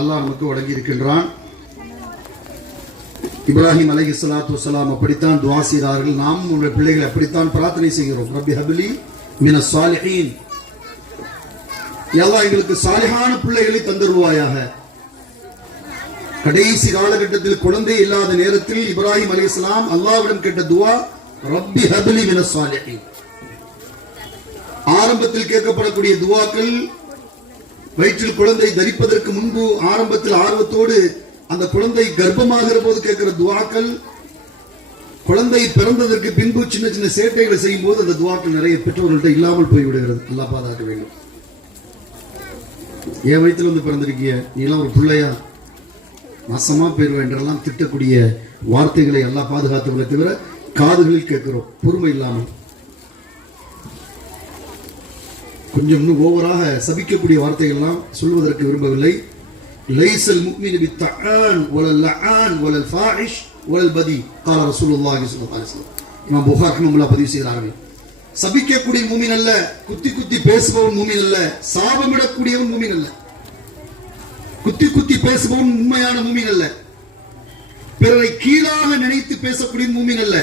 அல்லாஹ் நமக்கு வழங்கி இருக்கின்றான். இப்ராஹிம் அலைஹிஸ்ஸலாத்து வஸ்ஸலாம் அப்படித்தான் துஆ செய்தார்கள். நாம் உங்கள் பிள்ளைகளை அப்படித்தான் பிரார்த்தனை செய்கிறோம். ரப்பி ஹப்லி மினஸ் ஸாலிஹீன், யா அல்லாஹ் எங்களுக்கு சாலிஹான பிள்ளைகளை தந்தருவாயாக. கடைசி காலகட்டத்தில் குழந்தை இல்லாத நேரத்தில் இப்ராஹிம் அலைஹிஸ்ஸலாம் அல்லாஹ்விடம் கேட்ட துஆ ரப்பி ஹப்லி மினஸ் ஸாலிஹீன். ஆரம்பத்தில் கேட்கப்படக்கூடிய துஆக்கள் வயிற்றில் குழந்தை தரிப்பதற்கு முன்பு ஆரம்பத்தில் ஆர்வத்தோடு அந்த குழந்தை கர்ப்பமாகிற போது கேட்கிற துஆக்கள், குழந்தை பிறந்ததற்கு பின்பு சின்ன சின்ன சேட்டைகளை செய்யும் போது அந்த துஆக்கள் நிறைய பெற்றோர்கள்ட்ட இல்லாமல் போய்விடுகிறது. அல்லாஹ் பாதுகாக்க வேண்டும். என் வயிற்றுல வந்து பிறந்திருக்கிய நீலாம் ஒரு பிள்ளையா நாசமா போயிருவேன் என்றெல்லாம் திட்டக்கூடிய வார்த்தைகளை அல்லாஹ் பாதுகாத்தவர்களை தவிர காதுகளில் கேட்கிறோம் பொறுமை இல்லாமல். கொஞ்சம் இன்னும் ஓவராக சபிக்கக்கூடிய வார்த்தைகள் எல்லாம் சொல்வதற்கு விரும்பவில்லை. லைஸல் முஃமினு பித்தஆன் வலல் லஆன் வலல் ஃபாஹிஷ் வலல் பதி قال ரசூலுல்லாஹி ஸல்லல்லாஹு அலைஹி வஸல்லம். இமாம் புகாரி ரஹ்மத்துல்லாஹி பதிவு செய்கிறார்கள். சபிக்கக்கூடிய மூமின் அல்ல, குத்தி குத்தி பேசுபவன் மூமின் அல்ல, சாபமிடக்கூடியவன் மூமின் அல்ல. குத்தி குத்தி பேசுபவன் உண்மையான மூமின் அல்ல. பிறரை கீழாக நினைத்து பேசக்கூடிய மூமின் அல்ல.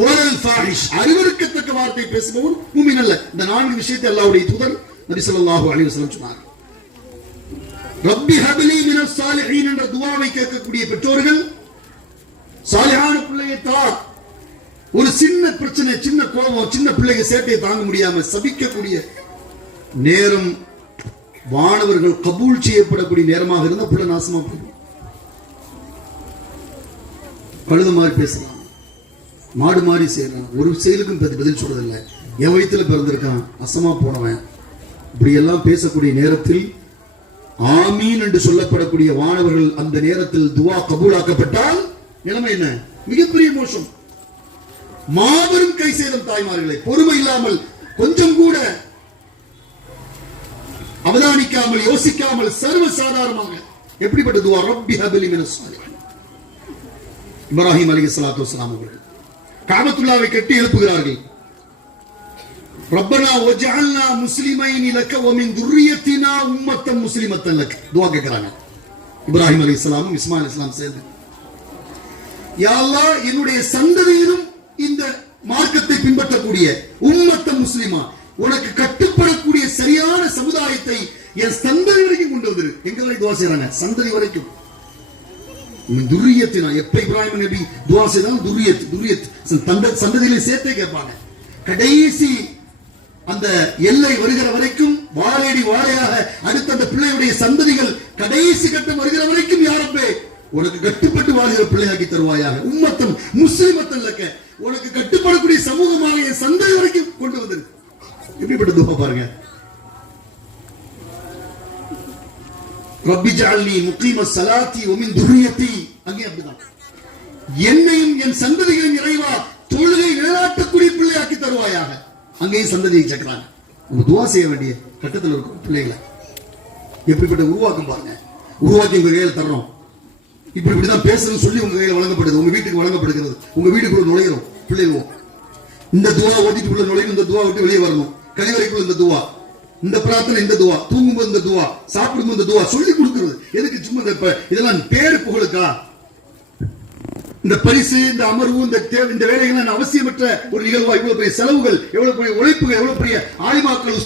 வலல் ஃபாஹிஷ், அறிவறுக்கத்தக்க வார்த்தை பேசுபவன் மூமின் அல்ல. இந்த 4 விஷயத்தை அல்லாஹ்வுடைய தூதர் நபி ஸல்லல்லாஹு அலைஹி வஸல்லம் சொன்னார். ரப்பி ஹப்லி மினஸ் ஸாலிஹீன் என்ற துஆவை கேட்கக்கூடிய பெற்றோர்கள் சாலிஹான பிள்ளையை தா. ஒரு சின்ன பிரச்சனை, சின்ன கோபம், சின்ன பிள்ளைங்க சேட்டையை தாங்க முடியாம சபிக்கக்கூடிய நேரம் வானவர்கள் கபூல் செய்யப்படக்கூடிய நேரமாக இருந்தா பிள்ளை நாசமா போகும். கழுத மாதிரி பேசலாம், மாடு மாதிரி செய்யறான், ஒரு செயலுக்கும் பதில் சொல்றதில்லை. என் வயிற்றுல பிறந்திருக்கான், அசமா போனவன், இப்படி எல்லாம் பேசக்கூடிய நேரத்தில் ஆமீன் என்று சொல்லப்படக்கூடிய வானவர்கள் அந்த நேரத்தில் துஆ கபூலாக்கப்பட்டால் நிலைமை என்ன? மிகப்பெரிய மோசம், மாபெரும் கை சேதம். தாய்மார்களை பொறுமை இல்லாமல் கொஞ்சம் கூட அவதானிக்காமல் யோசிக்காமல் சர்வ சாதாரணமாக எப்படிப்பட்ட துஆ ரப்பி ஹப்லி மினஸ் ஸாலிஹீன். இப்ராஹிம் அலைஹிஸ்ஸலாத்து வஸ்ஸலாம் அவர்கள் காபத்துல்லாவை கட்டி எழுப்புகிறார்கள். ரப்பனா வஜஅல்னா முஸ்லிமைன் லக வ மின் துர்ரியத்தினா உம்மத்தன் முஸ்லிமத்தன் லக துஆ கேக்குறாங்க. இப்ராஹிம் அலைஹிஸ்ஸலாமும் இஸ்மாயில் அலைஹிஸ்ஸலாம் சேர்ந்து, யா அல்லாஹ் என்னுடைய சந்ததியிலும் இந்த மார்க்கத்தை பின்பற்றக்கூடிய உம்மத்தன் முஸ்லிமா, உனக்கு கட்டுப்படக்கூடிய சரியான சமுதாயத்தை என் சந்ததி வரைக்கும் கொண்டு வந்துரு. எங்களை துஆ செய்றாங்க, சந்ததி வரைக்கும். துர்ரியத்தினா எப்ப இப்ராஹிம் நபி துஆ செய்தாலும் துர்ரியத் சந்ததியிலே சேர்த்தே கேட்பாங்க. கடைசி அந்த எல்லை வருகிற வரைக்கும் வாழையடி வாழையாக அடுத்த அந்த பிள்ளையுடைய சந்ததிகள் கடைசி கட்டம் வருகிற வரைக்கும் யாரப்பே உனக்கு கட்டுப்பட்டு வாழ்கிற பிள்ளையாக்கி தருவாயாக. உம்மத்தம் முஸ்லிமத்தன் லக்க, உனக்கு கட்டுப்படக்கூடிய சமூகமாக என் சந்ததி வரைக்கும் கொண்டு வந்து. எப்படிப்பட்ட துஆ பாருங்க. ரப்பி ஜஅல்னி முகீமஸ் ஸலாத்தி வ மின் துர்ரியத்தி, அங்கே அப்படிதான் என்னையும் என் சந்ததிகளையும் இறைவா தொழுகை நிலைநாட்டக்கூடிய பிள்ளையாக்கி தருவாயாக. அங்கேயும் சந்ததியை சேர்க்கிறாங்க. நம்ம துஆ செய்ய வேண்டிய கட்டத்தில் இருக்கும் பிள்ளைகளை. எப்படிப்பட்ட உருவாக்கம் பாருங்க. உருவாக்கி உங்க கையில் தர்றோம், இப்படிதான் பேசணும்னு சொல்லி உங்க கையில் வழங்கப்படுது, உங்க வீட்டுக்கு வழங்கப்படுகிறது. உங்க வீட்டுக்குள்ள நுழைகிறோம் பிள்ளைகளும் இந்த துஆ ஓதிட்டு உள்ள நுழையும், இந்த துஆ விட்டு வெளியே வரணும். கழிவறைக்குள்ள இந்த துஆ, இந்த பிரார்த்தனை, இந்த துஆ, தூங்கும்போது இந்த துஆ, சாப்பிடும்போது இந்த துஆ சொல்லி கொடுக்கிறது. எதுக்கு? சும்மா இதெல்லாம் பேரு புகழுக்கா? இந்த பரிசு, இந்த அமர்வு, இந்த வேலைகள் அவசியமற்ற ஒரு நிகழ்வா? இவ்வளவு பெரிய செலவுகள், எவ்வளவு பெரிய உழைப்புகள், எவ்வளவு பெரிய ஆலிமாக்கள்,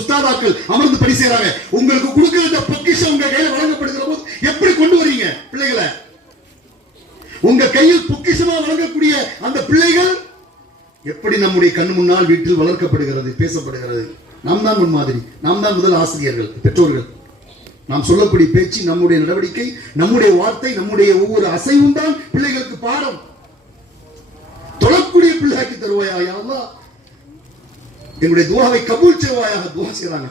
உஸ்தாதாக்கள் அமர்ந்து பணி செய்யறாங்க. உங்களுக்கு கொடுக்கிற இந்த பொக்கிஷம் உங்க கையில வழங்கப்படுகிற போது எப்படி கொண்டு வரீங்க பிள்ளைகளை? உங்க கையில் பொக்கிஷமா வழங்கக்கூடிய அந்த பிள்ளைகள் எப்படி நம்முடைய கண் முன்னால் வீட்டில் வளர்க்கப்படுகிறது, பேசப்படுகிறது? நாம் தான் முன்மாதிரி, நாம் தான் முதல் ஆசிரியர்கள், பெற்றோர்கள். நாம் சொல்லக்கூடிய பேச்சு, நம்முடைய நடவடிக்கை, நம்முடைய வார்த்தை, நம்முடைய ஒவ்வொரு அசைவும் தான் பிள்ளைகளுக்கு பாடம். தொழக்கூடிய பிள்ளையாக்கி தருவாயா யா அல்லாஹ், எங்களுடைய துஆவை கபூல் செய்வாயாக. துஆ செய்றாங்க.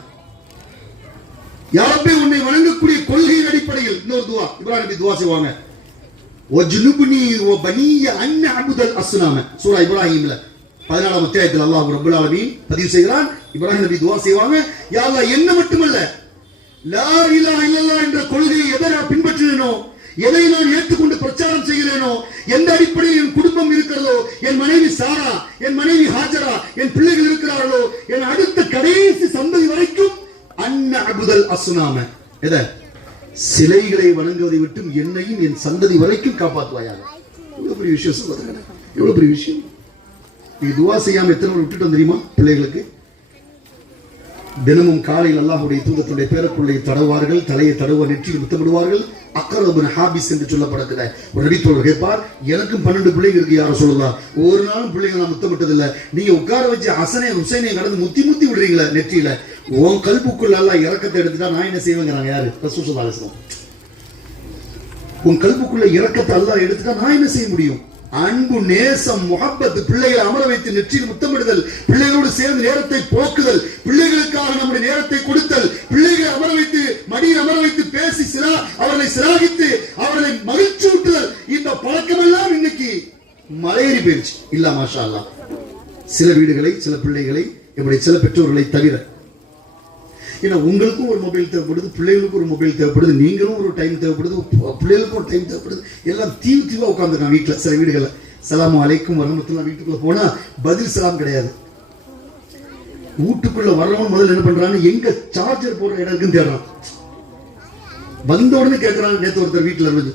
யா ரப்பி, உன்னை வணங்கக்கூடிய கொள்கையின் அடிப்படையில் இன்னொரு துஆ இப்ராஹிம் நபி துஆ செய்வாங்க. வஜ்னுப்னி வ பனிய அன் அபுதல் அஸ்னாம, சூரா இப்ராஹிம்ல 14ஆம் அத்தியாயத்தில் அல்லாஹ் ரப்பல் ஆலமீன் பதிவு செய்கிறான். இப்ராஹிம் நபி துஆ செய்வாங்க, யா அல்லாஹ் என்ன மட்டுமல்ல, லா இலாஹ இல்லல்லாஹ் என்ற கொள்கையை எதை நான் பின்பற்றினேனோ, எதை நான் ஏற்றுக்கொண்டு பிரச்சாரம் செய்கிறேனோ, எந்த அடிப்படையில் என் குடும்பம் இருக்கிறதோ, என் மனைவி சாரா, என் மனைவி ஹாஜரா, என் பிள்ளைகள் இருக்கிறார்களோ, என் அடுத்த கடைசி சந்ததி வரைக்கும் அன்ன அபுதல் அஸ்னாம, எதை? சிலைகளை வணங்குவதை விட்டும் என்னையும் என் சந்ததி வரைக்கும் காப்பாற்றுவாயாக. எவ்வளவு பெரிய விஷயம் சொல்லுங்க, எவ்வளவு பெரிய விஷயம். நீ துவா செய்யாம எத்தனை விட்டுட்டு தெரியுமா? பிள்ளைகளுக்கு தினமும் காலையில் அல்லாஹ்வுடைய தூதத்துடைய பேரக்குள்ளே தடவார்கள், தலையை தடவ நெற்றியில் முத்தமிடுவார்கள். அக்ரபுன் ஹாபிஸ் என்று சொல்லப்படுகிற ஒரு நபித்தோழர் கேட்பார், எனக்கும் 12 பிள்ளைங்க இருக்கு, யார சொல்லலாம், ஒரு நாளும் பிள்ளைங்க நான் முத்தமிட்டது இல்ல, நீங்க உட்கார வச்சு ஹசனே ஹுசைனை கடந்து முத்தி முத்தி விடுறீங்களா நெற்றியில, உன் கல்புக்குள்ள எல்லாம் இறக்கத்தை எடுத்துட்டா நான் என்ன செய்வேங்கிறாங்க. யாரு? ரசூல் ஸல்லல்லாஹு அலைஹி வஸல்லம். உன் கல்புக்குள்ள இறக்கத்தை அல்லாஹ் எடுத்துட்டா நான் என்ன செய்ய முடியும்? அன்பு, நேசம், முஹப்பத், பிள்ளைகளை அமர வைத்து நெற்றியில் முத்தமிடுதல், பிள்ளைகளோடு சேர்ந்து நேரத்தை போக்குதல், பிள்ளைகளுக்காக நம்முடைய நேரத்தை கொடுத்தல், பிள்ளைகளை அமர வைத்து மடியில் அமர வைத்து பேசி அவர்களை சிராகித்து அவர்களை மகிழ்ச்சி ஊட்டுதல், இந்த பழக்கம் எல்லாம் இன்னைக்கு மலையேறி போயிடுச்சு. இல்ல மாஷா அல்லாஹ். சில வீடுகளை, சில பிள்ளைகளை, இப்படி சில பெற்றோர்களை தவிர. ஏன்னா உங்களுக்கும் ஒரு மொபைல் தேவைப்படுது, பிள்ளைகளுக்கும் ஒரு மொபைல் தேவைப்படுது, நீங்களும் ஒரு டைம் தேவைப்படுது, பிள்ளைகளுக்கும் ஒரு டைம் தேவைப்படுது. எல்லாம் தீவா உட்காந்துருக்காங்க வீட்டில். சில வீடுகளில் சலாம் அலைக்கும் வரமத்துல்லாஹ் வீட்டுக்குள்ள போனா பதில் சலாம் கிடையாது. வீட்டுக்குள்ள வரவன் முதல்ல என்ன பண்றான்னு எங்க சார்ஜர் போடுற இடம் இருக்குன்னு தேடுறான். வந்த உடனே கேட்கறான். நேற்று ஒருத்தர் வீட்டுல இருந்து,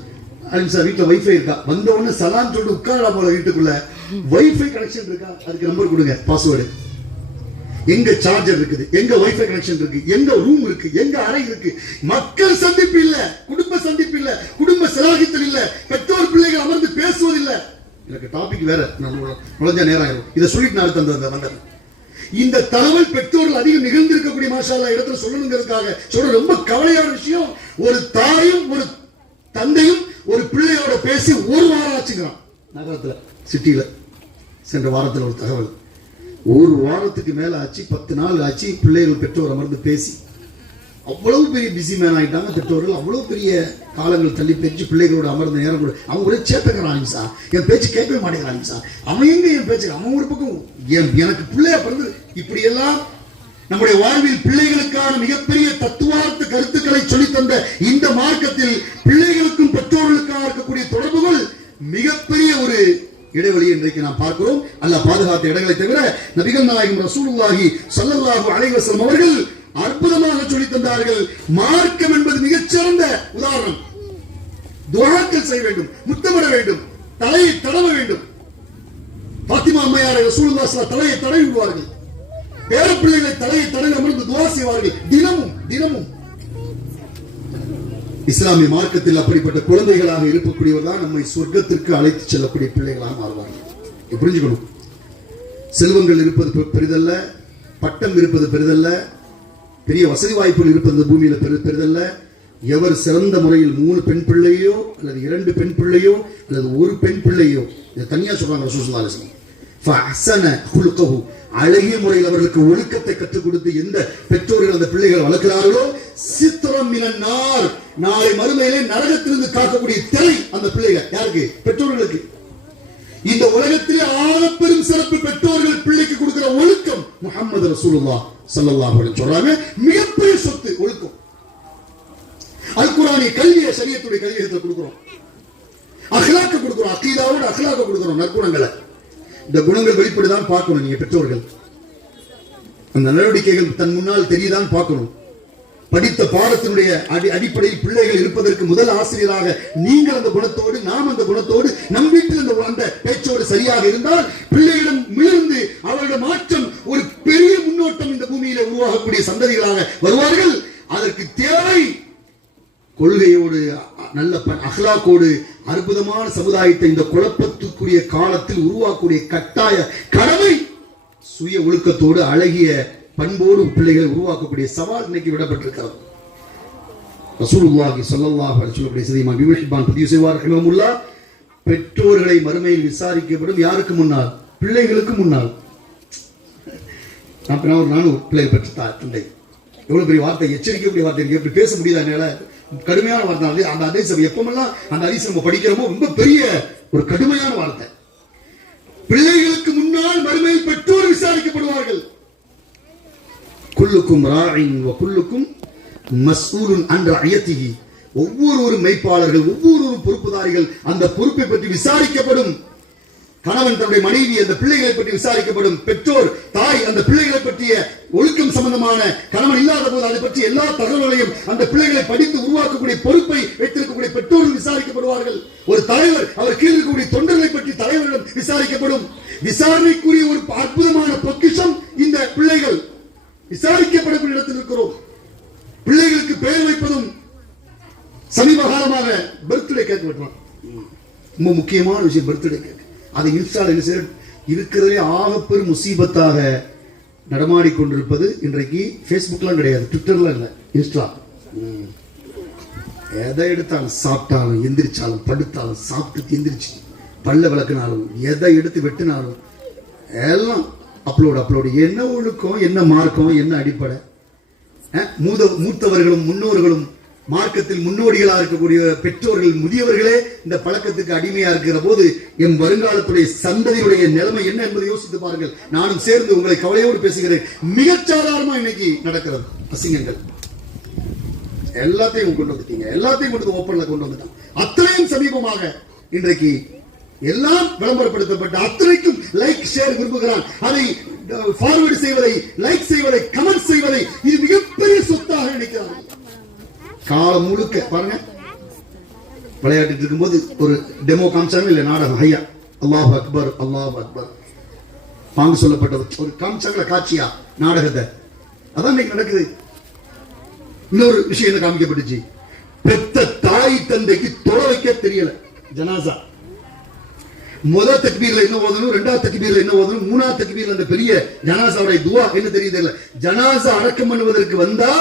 சார் வீட்டுல வைஃபை இருக்கா? வந்த உடனே சலாம் சொல்லிட்டு உட்காரா போல வீட்டுக்குள்ள. வைஃபை கனெக்ஷன் இருக்கா? அதுக்கு நம்பர் கொடுங்க, பாஸ்வேர்டு. எங்க சார்ஜர் இருக்குது, எங்க வைஃபை கனெக்ஷன் இருக்கு, எங்க ரூம் இருக்கு, எங்க அறை இருக்கு. மக்கள் சந்திப்பு இல்ல, குடும்ப சந்திப்பு இல்ல, குடும்ப சிலாகித்தல் இல்ல, பெற்றோர் பிள்ளைகள் அமர்ந்து பேசுவது இல்ல. எனக்கு டாபிக் வேற, நுழைஞ்ச நேரம் ஆயிரும். இதை சொல்லிட்டு நான் வந்தேன். இந்த தகவல் பெற்றோர்கள் அதிகம் நிகழ்ந்திருக்கக்கூடிய மாஷா அல்லாஹ் இடத்துல சொல்லணுங்கிறதுக்காக சொல்ற ரொம்ப கவலையான விஷயம். ஒரு தாயும் ஒரு தந்தையும் ஒரு பிள்ளையோட பேசி ஒரு வாரம் ஆச்சுங்கிறான். நகரத்துல, சிட்டியில சென்ற வாரத்தில் ஒரு தகவல். ஒரு வாரத்துக்கு மேல ஆச்சு, 10 நாள் ஆச்சு. பிள்ளைகள் பெற்றோர் அமர்ந்து பேசி அவ்வளவு பெரிய பிஸி மேன் ஆயிட்டாங்க பெற்றோர்கள். அவ்வளவு பெரிய காலங்கள் தள்ளி பேச்சு பிள்ளைகளோட அமர்ந்த நேரம் கூட அவங்க ஒரே சேட்டங்கிறாங்க சார், என் பேச்சு கேட்கவே மாட்டேங்கிறாங்க சார், அவன் எங்க என் பேச்சு, அவன் ஒரு பக்கம் எனக்கு பிள்ளையா பிறந்து. இப்படி எல்லாம் நம்முடைய வாழ்வில் பிள்ளைகளுக்கான மிகப்பெரிய தத்துவார்த்த கருத்துக்களை சொல்லித் தந்த இந்த மார்க்கத்தில் பிள்ளைகளுக்கும் பெற்றோர்களுக்காக இருக்கக்கூடிய தொடர்புகள் மிகப்பெரிய ஒரு இடைவெளி இன்றைக்கு நாம் பார்க்கிறோம். அல்லாஹ் பாதுகாத்த இடங்களை தவிர நபிகள் நாயகம் ரசூலுல்லாஹி ஸல்லல்லாஹு அலைஹி வஸல்லம் அவர்கள் அற்புதமாக சொல்லித் தந்தார்கள். மார்க்கம் என்பது மிகச்சிறந்த உதாரணம். துஆக்கள் செய்ய வேண்டும், முத்தமிட வேண்டும், தலையை தடவ வேண்டும். பாத்திமா அம்மையாரை ரசூலுல்லாஹி ஸல்லல்லாஹு அலைஹி தலையை தடவி விடுவார்கள். பேரப்பிள்ளைகளை தலையை தடவி அமர்ந்து துஆ செய்வார்கள் தினமும். இஸ்லாமிய மார்க்கத்தில் அப்படிப்பட்ட குழந்தைகளாக இருக்கக்கூடியவர் தான் நம்மை சொர்க்கத்திற்கு அழைத்து செல்லக்கூடிய பிள்ளைகளாக மாறுவார்கள். புரிஞ்சுக்கணும். செல்வங்கள் இருப்பது பெரிதல்ல, பட்டம் இருப்பது பெரிதல்ல, பெரிய வசதி வாய்ப்புகள் இருப்பது பூமியில பெரிதல்ல. எவர் சிறந்த முறையில் 3 பெண் பிள்ளையோ அல்லது 2 பெண் பிள்ளையோ அல்லது 1 பெண் பிள்ளையோ, இதை தனியா சொல்றாங்க ரசூலுல்லாஹி ஸல்லல்லாஹு அலைஹி வஸல்லம். ஃபஅஹ்ஸன குலுகஹு, அழகிய முறையில் அவர்களுக்கு ஒழுக்கத்தை கற்றுக் கொடுத்து எந்த பெற்றோர்கள் அந்த பிள்ளைகளை வளர்க்கிறார்களோ, சித்ரம் மினன் நார், நாளை மறுமையிலே நரகத்திலிருந்து காக்கக்கூடிய திரை அந்த பிள்ளைகள். யாருக்கு? பெற்றோர்களுக்கு. இந்த உலகத்திலே ஆகப்பெரும் சிறப்பு பெற்றோர்கள் பிள்ளைக்கு கொடுக்கிற ஒழுக்கம். முஹம்மது ரசூலுல்லாஹ் ஸல்லல்லாஹு அலைஹி சொல்றாங்க, மிகப்பெரிய சொத்து ஒழுக்கம். அல் குர்ஆனிய கல்வியை, ஷரியத்துடைய கல்வியை கொடுக்கிறோம், அக்லாக்க கொடுக்கிறோம், அகீதாவோட அக்லாக்க கொடுக்கிறோம், நற்குணங்களை. இந்த குணங்கள் வெளிப்படுதான் பார்க்கணும். நீங்க பெற்றோர்கள் அந்த நடவடிக்கைகள் தன் முன்னால் தெரியுதான் பார்க்கணும். படித்த பாடத்தினுடைய அடிப்படையில் பிள்ளைகள் இருப்பதற்கு முதல் ஆசிரியராக நீங்கள் அந்த குணத்தோடு, நாம் அந்த குணத்தோடு, நம் வீட்டில் அந்த பேச்சோடு சரியாக இருந்தால் பிள்ளைகளிடம் மிளர்ந்து அவருடைய மாற்றம் ஒரு பெரிய முன்னோட்டம் இந்த பூமியில உருவாகக்கூடிய சந்ததிகளாக வருவார்கள். அதற்கு தேவை கொள்கையோடு, நல்ல அஹ்லாக்கோடு அற்புதமான சமுதாயத்தை இந்த குழப்பத்துக்குரிய காலத்தில் உருவாக்கக்கூடிய கட்டாய கடமை. சுய ஒழுக்கத்தோடு அழகிய பண்போடு பிள்ளைகளை உருவாக்கக்கூடிய சவால் இன்னைக்கு விடப்பட்டிருக்கிறது. ரசூலுல்லாஹி ஸல்லல்லாஹு அலைஹி வஸல்லம் செய்திமா இப்னு ஹிப்பான் பதிவு செய்வார் ரஹ்மத்துல்லாஹ், பெற்றோர்களை மறுமையில் விசாரிக்கப்படும் யாருக்கு முன்னால்? பிள்ளைகளுக்கு முன்னால். நானும் பிள்ளை பெற்ற தந்தை, எவ்வளவு பெரிய வார்த்தை, எச்சரிக்கக்கூடிய வார்த்தை. எப்படி பேச முடியுதா? என்னால கடுமையான வார்த்தை. அந்த ஹதீஸ் எப்பமெல்லாம் அந்த ஹதீஸ் நம்ம படிக்கிறோமோ ரொம்ப பெரிய ஒரு கடுமையான வார்த்தை. பிள்ளைகளுக்கு முன்னால் மறுமையில் பெற்றோர் விசாரிக்கப்படுவார்கள். குல்லுக்கும் ராஇன் வ குல்லுக்கும் மஸ்ஊலுன் அன் ரஅயத்திஹி, ஒவ்வொரு மெய்ப்பாளர்கள், ஒவ்வொரு பொறுப்புதாரிகள் அந்த பொறுப்பை பற்றி விசாரிக்கப்படும். கணவன் தன்னுடைய மனைவி அந்த பிள்ளைகளை பற்றி விசாரிக்கப்படும், பெற்றோர் தாய் அந்த பிள்ளைகளை பற்றிய ஒழுக்கம் சம்பந்தமான, கணவன் இல்லாத போது அதை பற்றி எல்லா தகவல்களையும் அந்த பிள்ளைகளை படித்து உருவாக்கக்கூடிய பொறுப்பை வைத்திருக்கக்கூடிய பெற்றோர்கள் விசாரிக்கப்படுவார்கள். ஒரு தலைவர் அவர் கீழ் இருக்கக்கூடிய தொண்டர்களை பற்றி தலைவரிடம் விசாரிக்கப்படும். விசாரணைக்குரிய ஒரு அற்புதமான பொக்கிஷம் இந்த பிள்ளைகள். விசாரிக்கப்படக்கூடிய இடத்தில் இருக்கிறோம். பிள்ளைகளுக்கு பெயர் வைப்பதும் சமீப காலமாக பர்த்டே கேக் வெட்டுறோம். ரொம்ப முக்கியமான விஷயம் பர்த்டே கேக். அதை இன்ஸ்டால் இருக்கிறதே ஆகப்பெரும் முசீபத்தாக நடமாடிக்கொண்டிருப்பது இன்றைக்கு. ஃபேஸ்புக்லாம் கிடையாது, ட்விட்டர்லாம் இல்லை, இன்ஸ்டா. எதை எடுத்தாலும், சாப்பிட்டாலும் எந்திரிச்சாலும், படுத்தாலும், சாப்பிட்டு எந்திரிச்சு பல்ல விளக்குனாலும், எதை எடுத்து வெட்டினாலும் எல்லாம் அப்லோடு. என்ன ஒழுக்கம், என்ன மார்க்கம், என்ன அடிப்படை? மூத்தவர்களும் முன்னோர்களும் மார்க்கத்தில் முன்னோடிகளா இருக்கக்கூடிய பெற்றோர்கள், முதியவர்களே இந்த பழக்கத்துக்கு அடிமையா இருக்கிற போது என் வருங்காலத்துடைய சந்ததியுடைய நிலைமை என்ன என்பதை யோசித்து பாருங்கள். நானும் சேர்ந்து உங்களை கவலையோடு பேசுகிறேன். மிகச் சாதாரணமா இன்னைக்கு நடக்கிறது அசிங்கங்கள். எல்லாத்தையும் கொண்டு வந்துட்டீங்க, எல்லாத்தையும் கொண்டு ஓப்பன்ல கொண்டு வந்துட்டான். அத்தனையும் சமீபமாக இன்றைக்கு எல்லாம் விளம்பரப்படுத்தப்பட்ட அத்தனைக்கும் லைக் ஷேர் விரும்புகிறான். அதை ஃபார்வர்டு செய்வதை, லைக் செய்வதை, கமெண்ட் செய்வதை இது மிகப்பெரிய சொத்தாக நினைக்கிறான். காலம் முழுக்க பாருங்க, விளையாட்டு இருக்கும்போது ஒரு டெமோ காமிச்சாங்க, இல்ல நாடகம், ஐயா அல்லாஹ் அக்பர் அல்லாஹ் அக்பர் பாங்கு சொல்லப்பட்ட ஒரு காமிச்சாங்களா காட்சியா நாடகத்தை. அதான் இன்னைக்கு நடக்குது. இன்னொரு விஷயம் என்ன காமிக்கப்பட்டுச்சு, பெத்த தாய் தந்தைக்கு தொலை வைக்க தெரியல. ஜனாசா முதல் தக்பீர்ல என்ன ஓதணும், இரண்டாவது தக்பீர்ல என்ன ஓதணும், மூணாவது தக்பீர்ல அந்த பெரிய ஜனாசாவுடைய துவா என்ன தெரியுது? ஜனாசா அடக்கம் பண்ணுவதற்கு வந்தா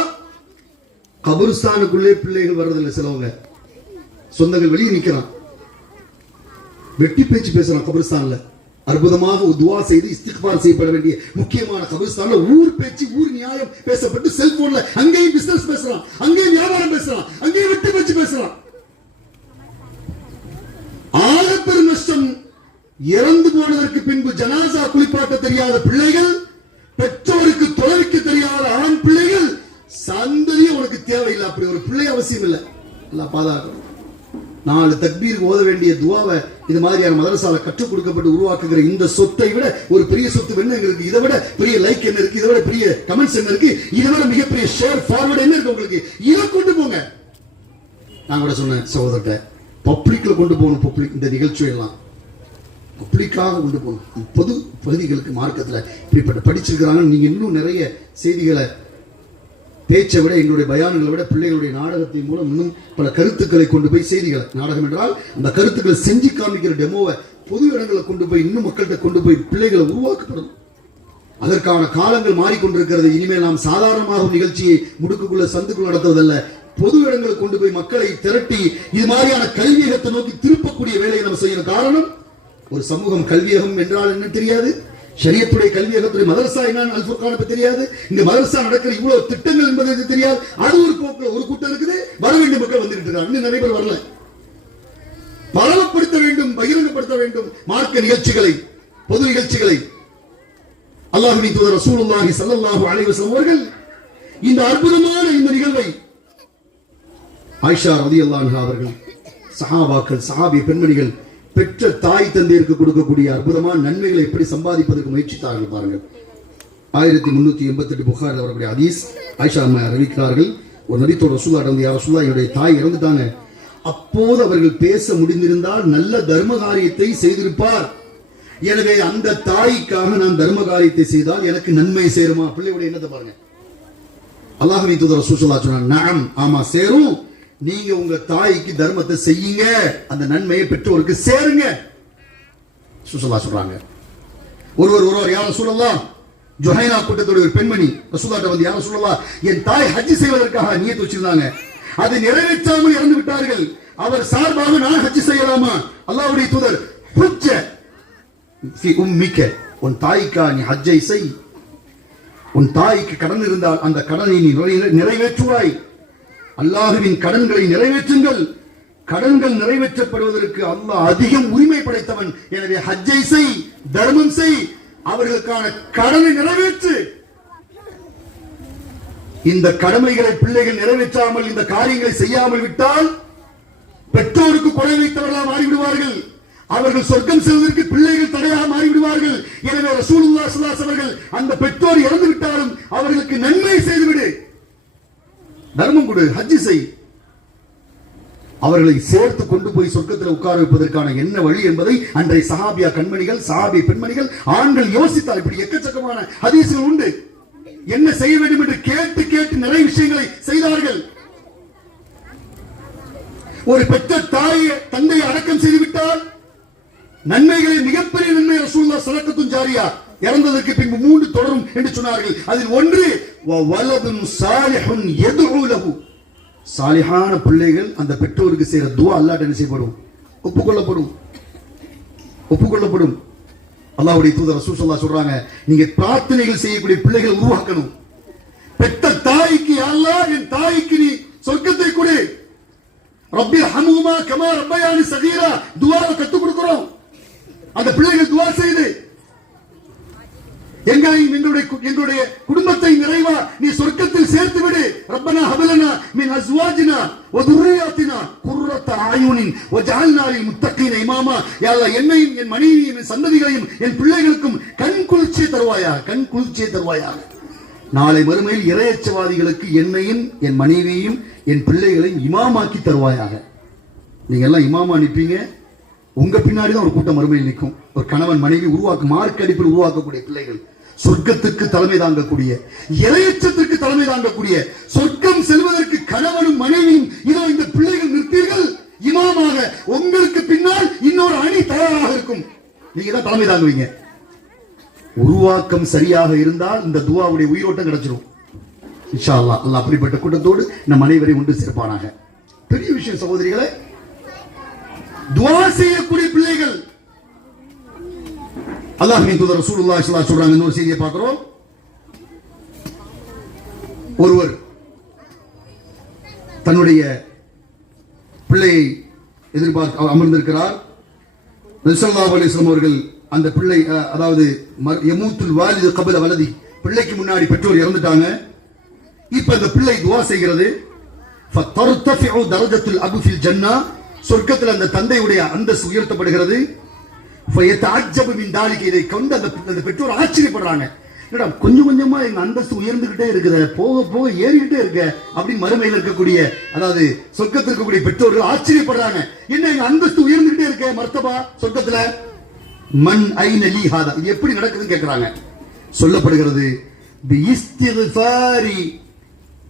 கபருஸ்தானுக்குள்ளே பிள்ளைகள் வர்றதில்லை. சிலவங்க சொந்தங்கள் வெளியே நிக்கிறான், வெட்டி பேச்சு பேசுறான் கபருஸ்தான்ல. அற்புதமாக துவா செய்து இஸ்திக்பார் செய்யப்பட வேண்டிய முக்கியமான கபருஸ்தான்ல ஊர் பேச்சு, ஊர் நியாயம் பேசப்பட்டு செல்போன்ல அங்கேயும் பிசினஸ் பேசுறான், அங்கேயும் வியாபாரம் பேசுறான், அங்கேயும் வெட்டி பேச்சு பேசுறான். ஆகப்பெரும் நஷ்டம். இறந்து போனதற்கு பின்பு ஜனாசா குளிப்பாட்ட தெரியாத பிள்ளைகள், பெற்றோருக்கு தொலைவிக்க தெரியாத ஆண் பிள்ளைகள், சந்ததியே உனக்கு தேவையில்லை. அப்படி ஒரு பிள்ளை அவசியம் இல்லை. எல்லாம் பாதுகாக்கணும். 4 தக்பீருக்கு ஓத வேண்டிய துவாவை இது மாதிரியான மதரசால கற்றுக் கொடுக்கப்பட்டு உருவாக்குகிற இந்த சொத்தை விட ஒரு பெரிய சொத்து என்ன இருக்கு? இதை விட பெரிய லைக் என்ன இருக்கு? இதை விட பெரிய கமெண்ட்ஸ் என்ன இருக்கு? இதை விட மிகப்பெரிய ஷேர் ஃபார்வர்ட் என்ன இருக்கு உங்களுக்கு? இதை கொண்டு போங்க. நான் கூட சொன்னேன் சகோதரர்கிட்ட, பப்ளிக்ல கொண்டு போகணும். பப்ளிக் இந்த நிகழ்ச்சியெல்லாம் பப்ளிக்காக கொண்டு போகணும். பொது பகுதிகளுக்கு மார்க்கத்தில் இப்படிப்பட்ட படிச்சிருக்கிறாங்க. நீங்க இன்னும் நிறைய செய்திகளை, பேச்சை விட, எங்களுடைய பயான்களை விட, பிள்ளைகளுடைய நாடகத்தின் மூலம் இன்னும் பல கருத்துக்களை கொண்டு போய், செய்திகளை, நாடகம் என்றால் அந்த கருத்துக்களை செஞ்சு காமிக்கிற டெமோவை பொது இடங்களை கொண்டு போய் இன்னும் மக்கள்கிட்ட கொண்டு போய் பிள்ளைகளை உருவாக்கப்படும். அதற்கான காலங்கள் மாறிக்கொண்டிருக்கிறது. இனிமேல் நாம் சாதாரணமாக நிகழ்ச்சியை முடுக்குக்குள்ள சந்துக்குள் நடத்துவதல்ல, பொது இடங்களை கொண்டு போய் மக்களை திரட்டி இது மாதிரியான கல்வியகத்தை நோக்கி திருப்பக்கூடிய வேலையை நம்ம செய்யணும். காரணம், ஒரு சமூகம் கல்வியகம் என்றால் என்ன தெரியாது, ஷரியத்துடைய கல்வியகத்துடைய மதரசா என்னன்னு அல் ஃபுர்கான் பத்தி தெரியாது, இங்க மதரசா நடக்கிற இவ்வளவு திட்டங்கள் என்பது தெரியாது. அது ஒரு போக்குல ஒரு கூட்டம் இருக்குது, வர வேண்டிய மக்கள் வந்துட்டு இருக்காங்க, இன்னும் நிறைய பேர் வரல. பரவப்படுத்த வேண்டும், பகிரங்கப்படுத்த வேண்டும் மார்க்க நிகழ்ச்சிகளை, பொது நிகழ்ச்சிகளை. அல்லாஹ்வின் தூதர் ரசூலுல்லாஹி ஸல்லல்லாஹு அலைஹி வஸல்லம் அவர்கள் இந்த அற்புதமான இந்த நிகழ்வை ஆயிஷா ரலியல்லாஹு அன்ஹா அவர்கள், சஹாபாக்கள், சஹாபி பெண்மணிகள் பெற்ற தாய் தந்தையருக்கு கொடுக்கக்கூடிய அற்புதமான நன்மைகளை எப்படி சம்பாதிப்பதற்கு முயற்சித்தார்கள் பாருங்கள். 1388 புகார் அவர்களுடைய ஹதீஸ். ஆயிஷா அம்மா அறிவிக்கிறார்கள், ஒரு நபித்தோட ரசூலுல்லாஹ் வந்து, யா ரசூலுல்லாஹ், என்னுடைய தாய் இறந்துட்டாங்க. அப்போது அவர்கள் பேச முடிந்திருந்தால் நல்ல தர்ம காரியத்தை செய்திருப்பார். எனவே அந்த தாய்க்காக நான் தர்ம காரியத்தை செய்தால் எனக்கு நன்மை சேருமா? பிள்ளையுடைய எண்ணத்தை பாருங்க. அல்லாஹ்வின் தூதர் ரசூலுல்லாஹ் சொன்னார், நஅம், ஆமா சேரும். நீங்க உங்க தாய்க்கு தர்மத்தை செய்யுங்க, அந்த நன்மையை பெற்றோருக்கு சேருங்க. ரசூலுல்லாஹ் சொல்றாங்க. ஒருவர் யா ரசூலுல்லாஹ், ஜுஹைனா கூட்டத்தோட ஒரு பெண்மணி ரசூலுல்லாஹ் வந்து, யா ரசூலுல்லாஹ், என் தாய் ஹஜ் செய்வதற்காக நியத் வச்சிருந்தாங்க, அதை நிறைவேற்றாமல் இறந்து விட்டார்கள், அவர் சார்பாக நான் ஹஜ் செய்யலாமா? அல்லாஹ்வுடைய தூதர், ஹஜ்ஜ ஃபி உம்மிக, உன் தாய்க்கா நீ ஹஜ்ஜை செய். உன் தாய்க்கு கடன் இருந்தால் அந்த கடனை நீ நிறைவேற்றுவாய். அல்லாஹ்வின் கடன்களை நிறைவேற்றுங்கள். கடன்கள் நிறைவேற்றப்படுவதற்கு அல்லாஹ் அதிகம் உரிமை படைத்தவன். எனவே ஹஜ்ஜை செய், தர்மம் செய், அவர்களுக்கான கடனை நிறைவேற்று. இந்த கடமைகளை பிள்ளைகள் நிறைவேற்றாமல், இந்த காரியங்களை செய்யாமல் விட்டால் பெற்றோருக்கு குறை வைத்தவர்களாக மாறிவிடுவார்கள். அவர்கள் சொர்க்கம் செல்வதற்கு பிள்ளைகள் தடையாக மாறிவிடுவார்கள். எனவே ரசூலுல்லாஹி ஸல்லல்லாஹு அலைஹி அவர்கள் அந்த பெற்றோர் இறந்து விட்டாலும் அவர்களுக்கு நன்மை செய்துவிடு, தர்மம் கொடு, ஹஜ் செய், அவர்களை சேர்த்து கொண்டு போய் சொர்க்கத்தில் உட்கார வைப்பதற்கான என்ன வழி என்பதை அன்றைய சஹாபியா கண்மணிகள், சஹாபி பெண்மணிகள், ஆண்கள் யோசித்தார். இப்படி எக்கச்சக்கமான ஹதீஸ்கள் உண்டு. என்ன செய்ய வேண்டும் என்று கேட்டு கேட்டு நிறைய விஷயங்களை செய்தார்கள். ஒரு பெற்ற தாயை தந்தையை அடக்கம் செய்துவிட்டால் நன்மைகளை, மிகப்பெரிய நன்மை ரசூலுல்லாஹ் ஸலக்கத்துன் ஜாரியா, இறந்ததற்கு பின்பு 3 தொடரும் என்று சொன்னார்கள். அதில் ஒன்று வலதுன் சாலிஹுன் யதுஉ லஹு, சாலிஹான பிள்ளைகள் அந்த பெற்றோருக்கு செய்யற துஆ அல்லாஹ்ட்ட என்ன செய்யப்படும்? ஒப்புக்கொள்ளப்படும். அல்லாஹ்வுடைய தூதர் ரசூல் ஸல்லல்லாஹு சொல்றாங்க, நீங்க பிரார்த்தனைகள் செய்யக்கூடிய பிள்ளைகளை உருவாக்கணும். பெற்ற தாய்க்கு, யா அல்லாஹ் என் தாய்க்கு நீ சொர்க்கத்தை கொடு, ரப்பி ரஹ்முஹுமா கமா ரப்பயானி ஸகீரா, துஆவை கற்றுக் கொடுக்கிறோம். அந்த பிள்ளைகள் துஆ செய்து எங்களுடைய குடும்பத்தை நிறைவா நீ சொர்க்கத்தில் சேர்த்து விடு. ரப்பனா ஹபலனா மின் அஸ்வாஜினா வ துர்ரியாத்தினா குர்ரத அயுனின் வஜஅல்னா லில் முத்தகீன இமாமா. யா அல்லாஹ் என்னையும் என் மனைவியையும் என் சந்ததிகளையும் என் பிள்ளைகளுக்கும் கண் குளிர்ச்சியை தருவாயாக. நாளை மறுமையில் இறையச்சவாதிகளுக்கு என்னையும் என் மனைவியையும் என் பிள்ளைகளையும் இமாமாக்கி தருவாயாக. நீங்க எல்லாம் இமாமா நிப்பீங்க, உங்க பின்னாடி தான் ஒரு கூட்டம் மறுமையில் நிற்கும். ஒரு கணவன் மனைவி மார்க் அடிப்பில் உருவாக்கக்கூடிய பிள்ளைகள், சொர்க்கத்துக்கு தலைமை தாங்கக்கூடிய, இறையச்சத்திற்கு தலைமை தாங்கக்கூடிய, சொர்க்கம் செல்வதற்கு கணவனும் மனைவியும் இதோ இந்த பிள்ளைகள் நிற்பீர்கள் இமாமாக. உங்களுக்கு பின்னால் இன்னொரு அணி தயாராக இருக்கும், நீங்க தான் தலைமை தாங்குவீங்க. உருவாக்கம் சரியாக இருந்தால் இந்த துஆவுடைய உயிரோட்டம் கிடைச்சிடும் இன்ஷா அல்லாஹ். அல்லாஹ் அப்படிப்பட்ட கூட்டத்தோடு நம் அனைவரையும் ஒன்று சேர்ப்பானாக. பெரிய விஷயம் சகோதரிகளே, துஆ செய்யக்கூடிய பிள்ளைகள். அல்லாஹ்வின் தூதர் ரசூலுல்லாஹி ஸல்லல்லாஹு அலைஹி சொல்றாங்க, இன்னொரு செய்தியை பார்க்கிறோம். ஒருவர் தன்னுடைய பிள்ளையை எதிர்பார்த்து அமர்ந்திருக்கிறார். நபி ஸல்லல்லாஹு அலைஹி வஸல்லம் அவர்கள் அந்த பிள்ளை, அதாவது யமூத்துல் வாலிது கபல வலதி, பிள்ளைக்கு முன்னாடி பெற்றோர் இறந்துட்டாங்க. இப்ப அந்த பிள்ளை துஆ செய்கிறது. ஃபதர்தஃபிஉ தரஜத்துல் அபு ஃபில் ஜன்னah, சொர்க்கத்தில் அந்த தந்தையுடைய அந்தஸ்து உயர்த்தப்படுகிறது. ஃபயதஅஜ்ஜபு மின் தாலிக, இதை கண்டு அந்த பெற்றோர் ஆச்சரியப்படுறாங்க. என்னடா கொஞ்சம் கொஞ்சமா எங்க அந்தஸ்து உயர்ந்துகிட்டே இருக்குது, போக போக ஏறிக்கிட்டே இருக்கு அப்படின்னு மறுமையில் இருக்கக்கூடிய, அதாவது சொர்க்கத்தில் இருக்கக்கூடிய பெற்றோர்கள் ஆச்சரியப்படுறாங்க. என்ன எங்க அந்தஸ்து உயர்ந்துகிட்டே இருக்க மர்த்தபா சொர்க்கத்துல? மன் ஐன லீ ஹாதா, இது எப்படி நடக்குதுன்னு கேக்குறாங்க. சொல்லப்படுகிறது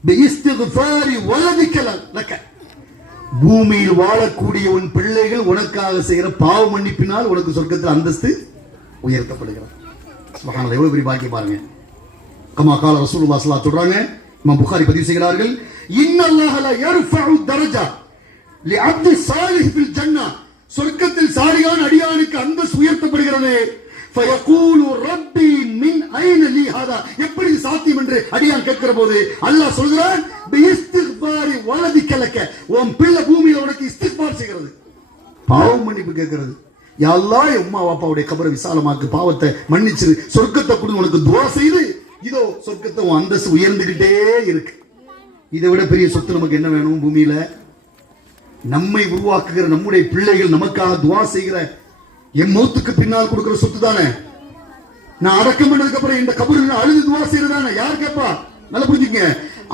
பிஇஸ்திக்ஃபாரி வலதிக லக, பூமியில் வாழக்கூடிய உன் பிள்ளைகள் உனக்காக செய்கிற பாவ மன்னிப்பினால் உனக்கு சொர்க்கத்தில் அந்தஸ்து உயர்த்தப்படுகிறது. சுப்ஹானல்லாஹ், எவ்வளவு பெரிய பாக்கியம் பாருங்க. கமா கால ரசூலுல்லாஹி ஸல்லல்லாஹு அலைஹி சொல்றாங்க, இமாம் புகாரி பதிவு செய்கிறார்கள், இன்னல்லாஹ லா யர்ஃபஉ தரஜா லிஅப்தி ஸாலிஹ் ஃபில் ஜன்னah, சொர்க்கத்தில் சாலிகான அடியானுக்கு அந்தஸ்து உயர்த்தப்படுகிறது. ஃபயகூலு ரப்பி மின் ஐன லீ ஹாதா, எப்படி சாத்தியம் என்று அடியான் கேட்கிற போது அல்லாஹ் சொல்கிறான், பிஇஸ்திக்ஃபாரி வலதிக லக, உன் பிள்ளை பூமியில உனக்கு இஸ்திக்பார் செய்கிறது, பாவ மன்னிப்பு கேட்கிறது. யா அல்லாஹ் உம்மா வாப்பாவுடைய கபரை விசாலமாக்கு, பாவத்தை மன்னிச்சிரு, சொர்க்கத்தை கொடு உனக்கு துஆ செய்து, இதோ சொர்க்கத்தை உன் அந்தஸ்து உயர்ந்துகிட்டே இருக்கு. இதை விட பெரிய சொத்து நமக்கு என்ன வேணும் பூமியில? நம்மை உருவாக்குகிற நம்முடைய பிள்ளைகள் நமக்காக துஆ செய்கிற, என் மௌத்துக்கு பின்னால் கொடுக்கிற சொத்து தானே. நான் அடக்கம் பண்ணதுக்கு அப்புறம் இந்த கபரில் அழுது துஆ செய்யறதானே, யார் கேட்பா? நல்லா புரிஞ்சுங்க.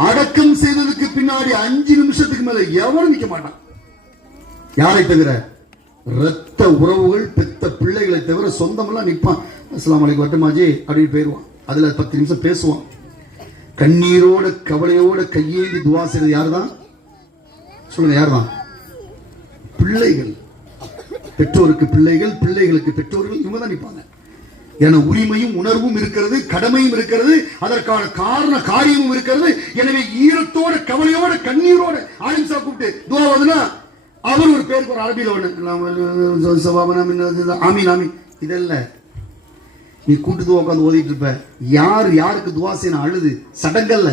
அடக்கம் செய்ததுக்கு பின்னாடி 5 நிமிஷத்துக்கு மேல எவரும் நிக்க மாட்டான். யாரை தவிர? ரத்த உறவுகள், பெத்த பிள்ளைகளை தவிர சொந்தமெல்லாம் நிற்பான். அஸ்ஸலாமு அலைக்கும் வட்டமாஜி அப்படின்னு போயிடுவான். அதுல 10 நிமிஷம் பேசுவான். கண்ணீரோட கவலையோட கையேந்தி துஆ செய்யறது யாருதான் சொல்லுங்க? யாருதான்? பிள்ளைகள். பெற்றோருக்கு பிள்ளைகள், பிள்ளைகளுக்கு பெற்றோர்கள், இவங்க தான் நிற்பாங்க. என உரிமையும் உணர்வும் இருக்கிறது, கடமையும் இருக்கிறது, அதற்கான காரியமும் இருக்கிறது. எனவே ஈரத்தோட கவலையோட கண்ணீரோட ஆலிம்சா கூப்பிட்டு துஆ ஓதுனா, அவர் ஒரு பேருக்கு ஒரு அரபியில் ஆமீன் ஆமீன் இதெல்லாம் நீ கூட்டு துஆ உட்கார்ந்து ஓதிட்டு இருப்ப. யாருக்கு துஆ செய்யணும்? அழுது சடங்கல்ல.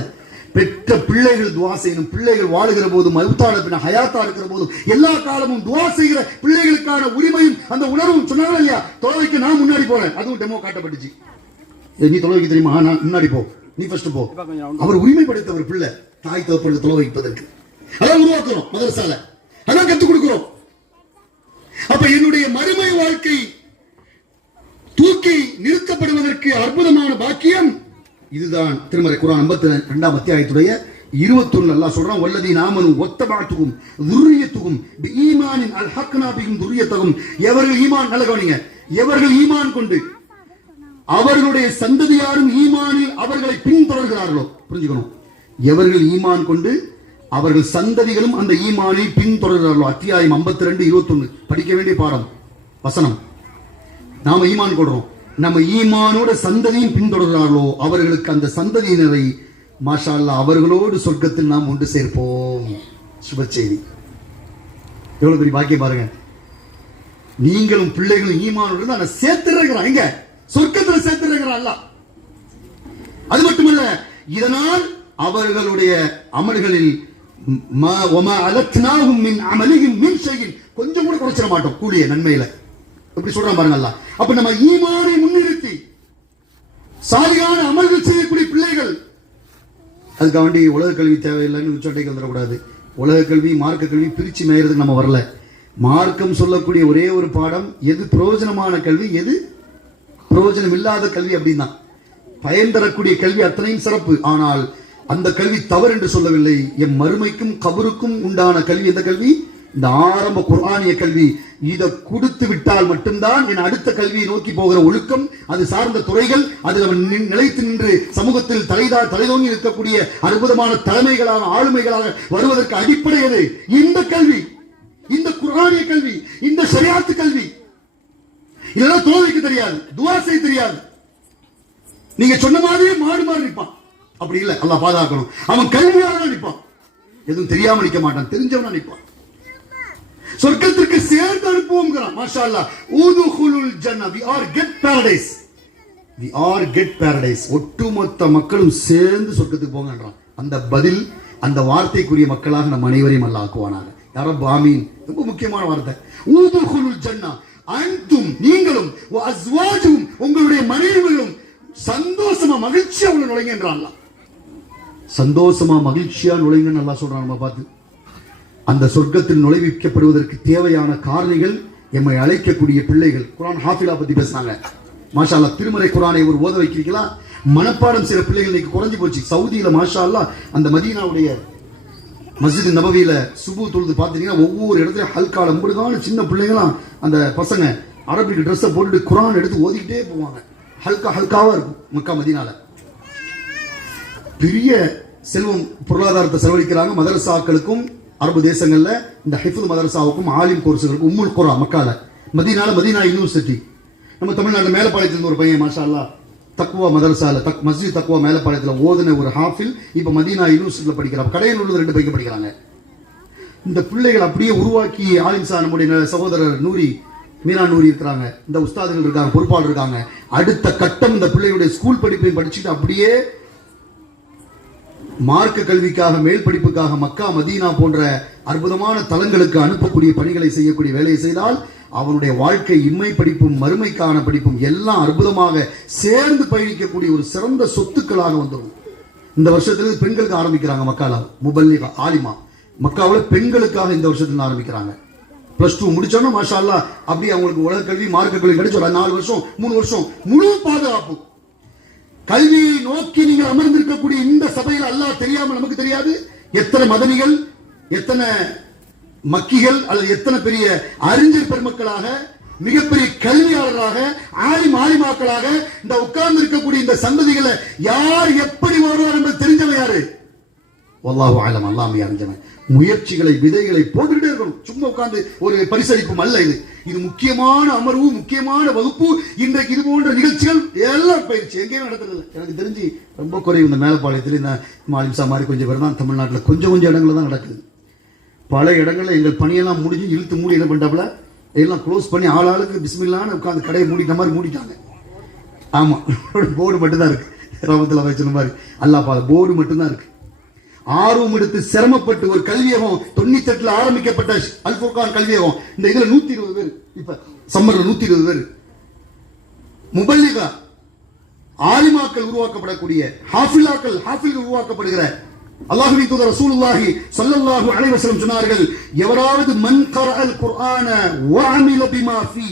பெற்ற பிள்ளைகள் துஆ செய்யணும். பிள்ளைகள் வாழுகிற போதும், மௌத்தான பின்ன ஹயாத்தா இருக்கிற போதும், எல்லா காலமும் துஆ செய்கிற பிள்ளைகளுக்கான உரிமையும் அந்த உணர்வும் சொன்னாங்க இல்லையா? தொலைவைக்கு நான் முன்னாடி போறேன், அதுவும் டெமோ காட்டப்பட்டுச்சு. நீ தொலைவைக்கு தெரியுமா? நான் முன்னாடி போ, நீ ஃபர்ஸ்ட் போ. அவர் உரிமைப்படுத்த ஒரு பிள்ளை தாய் தகப்பனுக்கு தொலை வைப்பதற்கு அதான் உருவாக்குறோம் மதரசால, அதான் கற்றுக் கொடுக்கிறோம். அப்ப என்னுடைய மறுமை வாழ்க்கை இதுதான் திருமறை குர்ஆன் 52ஆம் அத்தியாயத்துடைய 21 அல்லாஹ் சொல்றான், வல்லதீன ஆமனு வத்தபஅத்துஹும் ذُرِّيَّتُهُمْ بِإِيمَانٍ أَلْحَقْنَا بِهِمْ ذُرِّيَّتَهُمْ. எவர்கள் ஈமான் நல்ல கவனிங்க, எவர்கள் ஈமான் கொண்டு அவர்களுடைய சந்ததியாரும் ஈமானில் அவர்களை பின்தொடர்கிறார்களோ, புரிஞ்சுக்கணும், எவர்கள் ஈமான் கொண்டு அவர்கள் சந்ததிகளும் அந்த ஈமானை பின்தொடர்கிறார்களோ. அத்தியாயம் 52:21 படிக்க வேண்டிய பாடம் வசனம். நாம ஈமான் கொள்றோம், நம்ம ஈமானோட சந்ததியும் பின்தொடர்கிறார்களோ அவர்களுக்கு அந்த சந்ததியினரை மாஷா அல்லாஹ் அவர்களோடு சொர்க்கத்தில் நாம் ஒன்று சேர்ப்போம். சுப செய்தி. எவ்வளவு பெரிய பாக்கியம் பாருங்க. நீங்களும் பிள்ளைகளும் ஈமானோடு தான் சேர்த்துறான், எங்க சொர்க்கத்தில் சேர்த்துறான் அல்லாஹ். அது மட்டுமல்ல, இதனால் அவர்களுடைய அமல்களில் கொஞ்சம் கூட குறைச்சிட மாட்டோம் கூலிய நன்மையில. எப்படி சொல்றான் பாருங்க அல்லாஹ். அப்ப நம்ம ஈமானை முன்னிறுத்தி சாலிகான அமல்கள் செய்யக்கூடிய பிள்ளைகள், அதுக்காக வேண்டி உலக கல்வி தேவையில்லைன்னு உச்சட்டைக்கு வந்துடக்கூடாது. உலக கல்வி மார்க்க கல்வி பிரிச்சு மேயறதுக்கு நம்ம வரல. மார்க்கம் சொல்லக்கூடிய ஒரே ஒரு பாடம், எது பிரயோஜனமான கல்வி, எது பிரயோஜனம் இல்லாத கல்வி அப்படின்னா. பயன் தரக்கூடிய கல்வி அத்தனையும் சிறப்பு, ஆனால் அந்த கல்வி தவறு என்று சொல்லவில்லை. என் மறுமைக்கும் கபருக்கும் உண்டான கல்வி எந்த கல்வி? இந்த ஆரம்ப குர்ஆனிய கல்வி. இதை கொடுத்து விட்டால் மட்டும்தான் என் அடுத்த கல்வியை நோக்கி போகிற ஒழுக்கம், அது சார்ந்த துறைகள், அதில் அவன் நிலைத்து நின்று சமூகத்தில் தலைதோங்கி இருக்கக்கூடிய அற்புதமான தலைமைகளாக ஆளுமைகளாக வருவதற்கு அடிப்படை எது? இந்த கல்வி, இந்த குர்ஆனிய கல்வி, இந்த ஷரியாத்து கல்வி. இதெல்லாம் தோல்விக்கு தெரியாது, துஆ செய்ய தெரியாது. நீங்க சொன்ன மாதிரியே மாடு மாறி நிற்பான். அப்படி இல்லை, அல்லாஹ் பாதுகாக்கணும். அவன் கல்வியாளனா நிற்பான், எதுவும் தெரியாம நிற்க மாட்டான், தெரிஞ்சவனா நிற்பான். சொர்க்கத்திற்கு சேர்ந்து அனுப்புவோம். மாஷா அல்லாஹ். உதுகுலுல் ஜன்னah, we are get paradise, we are get paradise. ஒட்டுமொத்த மக்களும் சேர்ந்து சொர்க்கத்துக்கு போங்கன்றான். அந்த பதில், அந்த வார்த்தைக்குரிய மக்களாக நம் அனைவரையும் அல்லாஹ் ஆக்குவானாக. யா ரப் ஆமீன். ரொம்ப முக்கியமான வார்த்தை. உதுகுலுல் ஜன்னah, அன்தும் நீங்களும், வ அஸ்வாஜும் உங்களுடைய மனைவிகளும் சந்தோஷமா மகிழ்ச்சியா உள்ள நுழைங்கன்றான். சந்தோஷமா மகிழ்ச்சியா நுழைங்கன்னு அல்லாஹ் சொல்றான். நம்ம பார்த்து அந்த சொர்க்கத்தில் நுழைவிக்கப்படுவதற்கு தேவையான காரணிகள் எம்மை அழைக்கக்கூடிய பிள்ளைகள். குர்ஆன் ஹாஃபிலா பத்தி பேசுறாங்க. மாஷா அல்லாஹ். திருமறை குர்ஆனை ஒரு ஓத வைக்கிறீங்களா, மனப்பாடம் செய்யற பிள்ளைகள் இன்னைக்கு குறைஞ்சு போச்சு. சவுதியில மாஷா அல்லாஹ் அந்த மதீனாவுடைய மஸ்ஜித் நபவியில சுபு தொழுது பார்த்தீங்கன்னா ஒவ்வொரு இடத்துல ஹல்கால முழுதான சின்ன பிள்ளைங்களாம், அந்த பசங்க அரபிக் ட்ரெஸ்ஸை போட்டுட்டு குர்ஆன் எடுத்து ஓதிக்கிட்டே போவாங்க. ஹல்காவா இருக்கும். மக்கா மதீனால பெரிய செல்வம் பொருளாதாரத்தை செலவழிக்கிறாங்க. மதரசாக்களுக்கும் அரபு தேசங்கள்ல இந்த ஹிஃபுல் மதரசாவுக்கும் ஆலிம் கோர்ஸுகளுக்கும் உம்முல் குரா மக்கால, மதீனா யூனிவர்சிட்டி. நம்ம தமிழ்நாடு மேலப்பாளையத்துல ஒரு பையன் மாஷா அல்லாஹ் தக்வா மதரசால மஸ்ஜித் தக்வா மேலப்பாளையத்துல ஓதுன ஒரு ஹாஃபில் இப்ப மதீனா யூனிவர்சிட்டியில படிக்கிறாங்க. கடையில் உள்ள 2 பையன் படிக்கிறாங்க. இந்த பிள்ளைகள் அப்படியே உருவாக்கி ஆலிம் சார் நம்முடைய சகோதரர் நூரி மீரா நூரி இருக்கிறாங்க, இந்த உஸ்தாதுகள் இருக்காங்க, பொறுப்பாளர் இருக்காங்க. அடுத்த கட்டம் இந்த பிள்ளையுடைய ஸ்கூல் படிப்பையும் படிச்சுட்டு அப்படியே மார்க்க கல்விக்காக மேல் படிப்புக்காக மக்கா மதீனா போன்ற அற்புதமான தலங்களுக்கு அனுப்பக்கூடிய பணிகளை செய்யக்கூடிய வேலையை செய்தால் அவனுடைய வாழ்க்கை இம்மை படிப்பும் மறுமைக்கான படிப்பும் எல்லாம் அற்புதமாக சேர்ந்து பயணிக்கக்கூடிய ஒரு சிறந்த சொத்துக்களாக வந்துடும். இந்த வருஷத்துல பெண்களுக்கு ஆரம்பிக்கிறாங்க. மக்கால முபல்லிகா ஆலிமா மக்காவில் பெண்களுக்காக இந்த வருஷத்துல ஆரம்பிக்கிறாங்க. +2 முடிச்சோன்னா மாஷா அல்லாஹ் அப்படி அவங்களுக்கு உலக கல்வி மார்க்க கல்வி கிடைச்சு 4 வருஷம் 3 வருஷம் முழு பாதுகாப்பு. கல்வியை நோக்கி நீங்கள் அமர்ந்திருக்கக்கூடிய இந்த சபையில் அல்லாஹ் தெரியாமல் நமக்கு தெரியாது எத்தனை மதனிகள், எத்தனை மக்கிகள், அல்லது எத்தனை பெரிய அறிஞர் பெருமக்களாக, மிகப்பெரிய கல்வியாளர்களாக, ஆலிமாக்களாக இந்த உட்கார்ந்து இருக்கக்கூடிய இந்த சந்ததிகளை யார் எப்படி வருவார் என்பது தெரிஞ்சவன் யாரு? வல்லாஹு அலம். அல்லாஹ் அறிஞ்சவன். முயற்சிகளை விதைகளை போட்டுக்கிட்டே இருக்கணும். சும்மா உட்கார்ந்து ஒரு பரிசளிப்பும் அல்ல இது. இது முக்கியமான அமர்வு, முக்கியமான வகுப்பு. இன்றைக்கு இது போன்ற நிகழ்ச்சிகள் எல்லாம் பயிற்சி எங்கேயும் நடக்கிறது. எனக்கு தெரிஞ்சு ரொம்ப குறைவு. இந்த மேலப்பாளையத்தில் இந்த மாலிம்சா மாதிரி கொஞ்சம் பேர் தான் தமிழ்நாட்டில் கொஞ்சம் இடங்கள்ல தான் நடக்குது. பல இடங்கள்ல எங்கள் பணியெல்லாம் முடிஞ்சு இழுத்து மூடி என்ன பண்ணிட்டாப்புல எல்லாம் க்ளோஸ் பண்ணி ஆளாளுக்கு பிஸ்மில்லான்னு உட்காந்து கடையை மூடிட்ட மாதிரி மூடிட்டாங்க. ஆமா, போர்டு மட்டும்தான் இருக்கு. ரமத்துல வச்சுன மாதிரி அல்லாஹ் போர்டு மட்டும்தான் இருக்கு. ஆர்வம் எடுத்து சிரமப்பட்டு ஒரு கல்வியகம் 98 ஆரம்பிக்கப்பட்ட அல் ஃபுர்கான் கல்வியகம் இந்த இதுல 120 பேர், இப்ப சம்மர்ல 120 பேர் முபல்லிகா ஆலிமாக்கள் உருவாக்கப்படக்கூடிய ஹாஃபில்கள் உருவாக்கப்படுகிற அல்லாஹ்வின் தூதர் ரசூலுல்லாஹி ஸல்லல்லாஹு அலைஹி வஸல்லம் சொன்னார்கள், எவராவது மன் கரஅல் குர்ஆன வ அமில பிமா ஃபீ,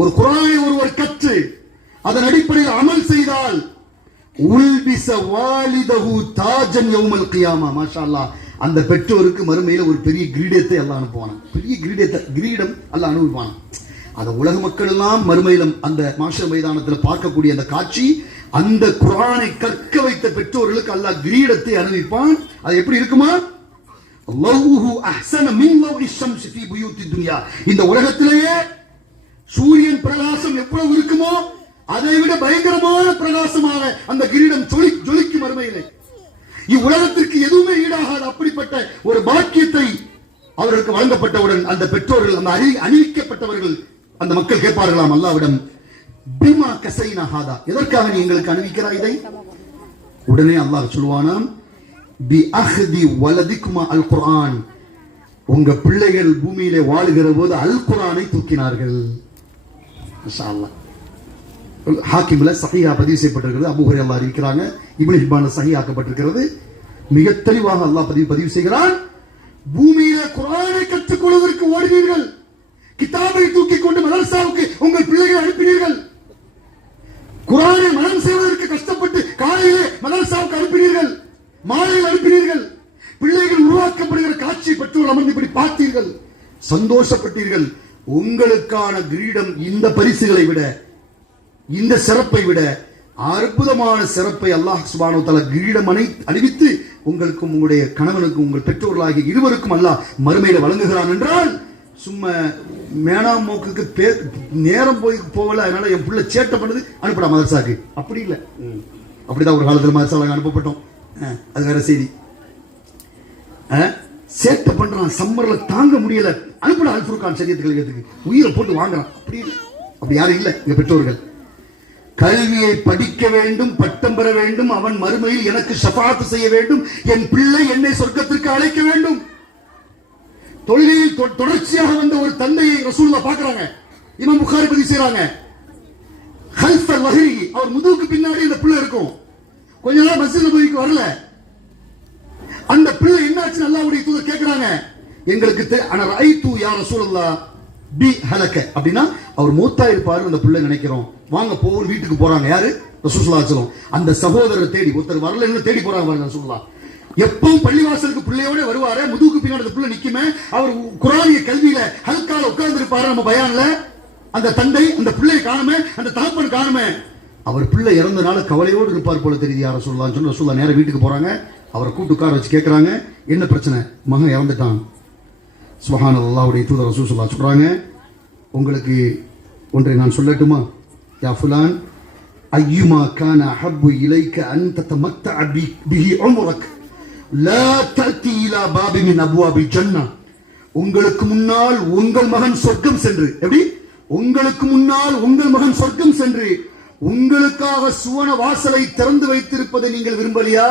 ஒரு குர்ஆனை ஒருவர் கற்று அதன் அடிப்படையில் அமல் செய்தால் உல்பிஸ வாலிதஹு தாஜன் யௌமல் கியாமா. மாஷா அல்லாஹ். அந்த பெற்றோருக்கு மறுமையில ஒரு பெரிய கிரீடத்தை அல்லாஹ் அனுப்புவான். பெரிய கிரீடம் அல்லாஹ் அனுப்புவான். அந்த உலக மக்கள் எல்லாம் மறுமையிலும் அந்த மாஷர் மைதானத்தில் பார்க்கக்கூடிய அந்த காட்சி, அந்த குர்ஆனை கற்க வைத்த பெற்றோர்களுக்கு அல்லாஹ் கிரீடத்தை அனுப்பிப்பான். அது எப்படி இருக்குமா? லவ்ஹு அஹ்ஸன மின் லவ்ஹி ஷம்ஸ் ஃபீ புயூத்தி துன்யா. இந்த உலகத்திலேயே சூரியன் பிரகாசம் எவ்வளவு இருக்குமோ அதை விட பயங்கரமான பிரகாசமாக அந்த கிரீடம் ஜொலிக்கும் மறுமையிலே. இவ்வுலகத்திற்கு எதுவுமே ஈடாகாத அப்படிப்பட்ட ஒரு பாக்கியத்தை அவர்களுக்கு வழங்கப்பட்டவுடன் அந்த பெற்றோர்கள், அந்த அணிவிக்கப்பட்டவர்கள், அந்த மக்கள் கேட்பார்களாம் அல்லாஹ்விடம், பிமா கஸைனா ஹாதா, எதற்காக நீ எங்களுக்கு அணிவிக்கிறாய் இதை? உடனே அல்லாஹ் சொல்வானாம், பி அஹ்தி வலதிக்குமா அல் குர்ஆன், உங்க பிள்ளைகள் பூமியிலே வாழுகிற போது அல் குர்ஆனை தூக்கினார்கள். மாஷா அல்லாஹ். ஹாக்கிம்ல சஹீஹா பதிவு செய்யப்பட்டிருக்கிறது. அபூ ஹுரைரா அறிவிக்கிறாங்க, இப்னு ஹிப்பான்ல சஹீஹாக்கப்பட்டிருக்கிறது. மிக தெளிவாக அல்லாஹ் பதிவு செய்கிறான், பூமியில குர்ஆனை கற்றுக்கொள்வதற்கு ஓடினீர்கள், கிதாபை தூக்கி கொண்டு மதரசாவுக்கு உங்கள் பிள்ளைகளை அனுப்பினீர்கள், குர்ஆனை மனனம் செய்வதற்கு கஷ்டப்பட்டு காலையிலே மதரசாவுக்கு அனுப்பினீர்கள், மாலையில் அனுப்பினீர்கள், பிள்ளைகள் உருவாக்கப்படுகிற காட்சி பெற்றோர் அமர்ந்து இப்படி பார்த்தீர்கள், சந்தோஷப்பட்டீர்கள். உங்களுக்கான கிரீடம் இந்த பரிசுகளை விட, இந்த சிறப்பை விட அற்புதமான சிறப்பை அல்லாஹ் சுப்ஹானஹு வ தஆலா கிரீடம் அணிவித்து உங்களுக்கும் உங்களுடைய கணவனுக்கும் உங்கள் பெற்றோர்களாகிய இருவருக்கும் அல்லாஹ் மறுமையில வழங்குகிறான் என்றால், சும்மா மேனாம் மோக்குக்கு நேரம் போகல, அதனால என் பிள்ளை சேட்டை பண்ணுது அனுப்படா மதரசாக்கு, அப்படி இல்லை. அப்படிதான் ஒரு காலத்தில் மதரசாவுக்கு அனுப்பப்பட்டோம். அது வேற செய்தி. சேட்டை பண்றான், சம்மர்ல தாங்க முடியல, அனுப்படா அல் ஃபுர்கான் ஷரியத் கல்வியத்துக்கு, உயிரை போட்டு வாங்குறான். அப்படி இல்லை, அப்படி யாரும் இல்லை. எங்க பெற்றோர்கள் கல்வியை படிக்க வேண்டும், பட்டம் பெற வேண்டும், அவன் மறுமையில் எனக்கு ஷஃபாத் செய்ய வேண்டும், என் பிள்ளை என்னை சொர்க்கத்திற்கு அழைக்க வேண்டும். தொழிலில் தொடர்ச்சியாக வந்த ஒரு தந்தையை ரசூலுல்லாஹ் பார்க்கறாங்க. இமாம் புகாரி பதிவு செய்றாங்க, ஹல்ஃப வஹரி, அவர் முதுகுக்கு பின்னாடி அந்த பிள்ளை இருக்கும். கொஞ்ச நாள் மஸ்ஜித் நபவிக்கு வரல. அந்த பிள்ளை என்னாச்சு அல்லாஹ்வுடைய தூதர் கேக்குறாங்க, எங்களுக்கு அன ரஐது யா ரசூலுல்லாஹ் பி ஹலக, அப்படினா அவர் மூத்தா இருப்பாரு அந்த பிள்ளை நினைக்கிறோம், வாங்க போவோம். வீட்டுக்கு போறாங்க. யாரு? ரசூலுல்லாஹி ஸல்லல்லாஹு அலைஹி வஸல்லம். அந்த சகோதரரை தேடி, ஒருத்தர் வரலன்னு தேடி போறாங்க பாருங்க ரசூலுல்லாஹ். எப்பவும் பள்ளிவாசலுக்கு பிள்ளையோட வருவாரு, முதுகுக்கு பின்னாடி பிள்ளை நிக்குமே, அவர் குர்ஆனிய கல்வியில ஹல்கால உட்கார்ந்து இருப்பாரு. நம்ம பயான்ல அந்த தந்தை அந்த பிள்ளையை காணுமே, அந்த தகப்பன் காணுமே, அவர் பிள்ளை இறந்தனால கவலையோடு இருப்பார் போல தெரியுது யார சொல்லலாம் சொல்லி ரசூலுல்லாஹ் நேரா வீட்டுக்கு போறாங்க. அவரை கூட்டு உட்கார வச்சு கேட்கறாங்க, என்ன பிரச்சனை? மகன் இறந்துட்டான். சுப்ஹானல்லாஹ்வுடைய தூதர் ரசூல் ஸல்லல்லாஹு அலைஹி வஸல்லம் சொல்றாங்க, உங்களுக்கு ஒன்றை நான் சொல்லட்டுமா? யா ஃபுலான், அய்யுமா கான அஹப்பு இலைக அன் ததமத்தஅ பிஹி உம்ரக் லா தஅதி இலா பாபி மின் அப்வாபில் ஜன்னah. உங்களுக்கு முன்னால் உங்கள் மகன் சொர்க்கம் சென்று, எப்படி? உங்களுக்கு முன்னால் உங்கள் மகன் சொர்க்கம் சென்று உங்களுக்காக சுவன வாசலை திறந்து வைத்திருப்பதை நீங்கள் விரும்பலையா?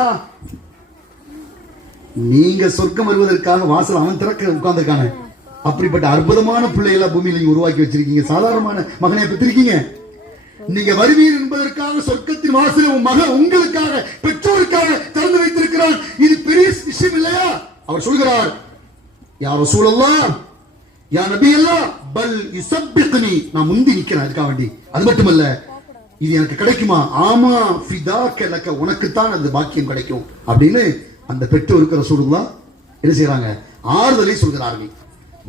நீங்க சொர்க்கம் வருவதற்காக வாசல் அவன் திறக்க உட்கார்ந்திருக்கானே, அப்படிப்பட்ட அற்புதமான பிள்ளைகளை பூமியில நீங்க உருவாக்கி வச்சிருக்கீங்க. சாதாரணமான மகனை பெற்றிருக்கீங்க. நீங்க வருவீர் என்பதற்காக சொர்க்கத்தின் வாசலை உன் மகன் உங்களுக்காக பெற்றோருக்காக திறந்து வைத்திருக்கிறான். இது பெரிய விஷயம் இல்லையா? அவர் சொல்கிறார், யா ரசூலல்லாஹ், யா நபி அல்லாஹ், பல் யுஸப்பிக்னி, நான் முந்தி நிக்கிறேன் அதுக்காக வேண்டி. அது மட்டுமல்ல, இது எனக்கு கிடைக்குமா? ஆமா, ஃபிதாக லக, உனக்கு தான் அந்த பாக்கியம் கிடைக்கும் அப்படின்னு அந்த பெற்றோருக்கு ரசூலுல்லாஹ் என்ன செய்றாங்க? ஆறுதலை சொல்கிறார்கள்.